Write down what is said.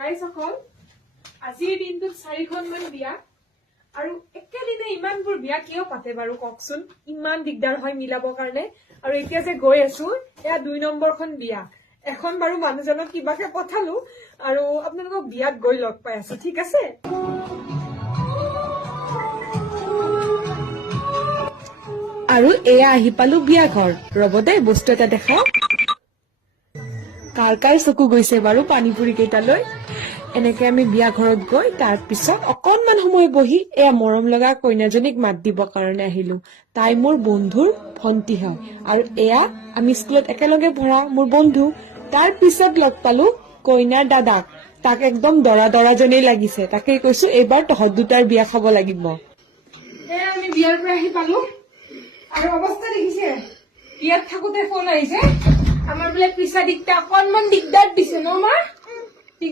guys অকল আজিৰ দিনটোত 4খনমান বিয়া আৰু একেদিনে ইমানবোৰ বিয়া কিয় পাতে বাৰু কওকচোন ইমান দিগদাৰ হয় মিলাবৰ কাৰণে আৰু এতিয়া যে গৈ আছো এয়া 2 নম্বৰখন বিয়া এখন বাৰু মানুহজনক কিবাকে পঠালো আৰু আপোনালোকক বিয়াত গৈ লগ পাই আছো ঠিক আছে আৰু এয়া আহি পালো বিয়া ঘৰ ৰব দে বস্তু এটা দেখাও কাৰ কাৰ চকু গৈছে বাৰু পানীপুৰি কেইটালৈ এনেকে আমি বিয়া ঘৰত গৈ তাৰ পিছত অকনমান সময় বহি এয়া মৰম লগা কইনাজনীক মাত দিবৰ কাৰণে আহিলো তাই মোৰ বন্ধুৰ ভন্টি হয় আৰু এয়া আমি স্কুলত একেলগে পঢ়া মোৰ বন্ধু তাৰ পিছত লগ পালো কইনাৰ দাদাক তাক একদম দৰা দৰাজনেই লাগিছে তাকে কৈছো এইবাৰ তহঁত দুটাৰ বিয়া খাব লাগিব এয়া আমি বিয়াৰ পৰা আহি পালো আৰু অৱস্থা দেখিছে বিয়াত থাকোতে ফোন আহিছে আমাৰ বোলে পিছা দিকটা অকনমান দিগদাৰ দিছে ন মা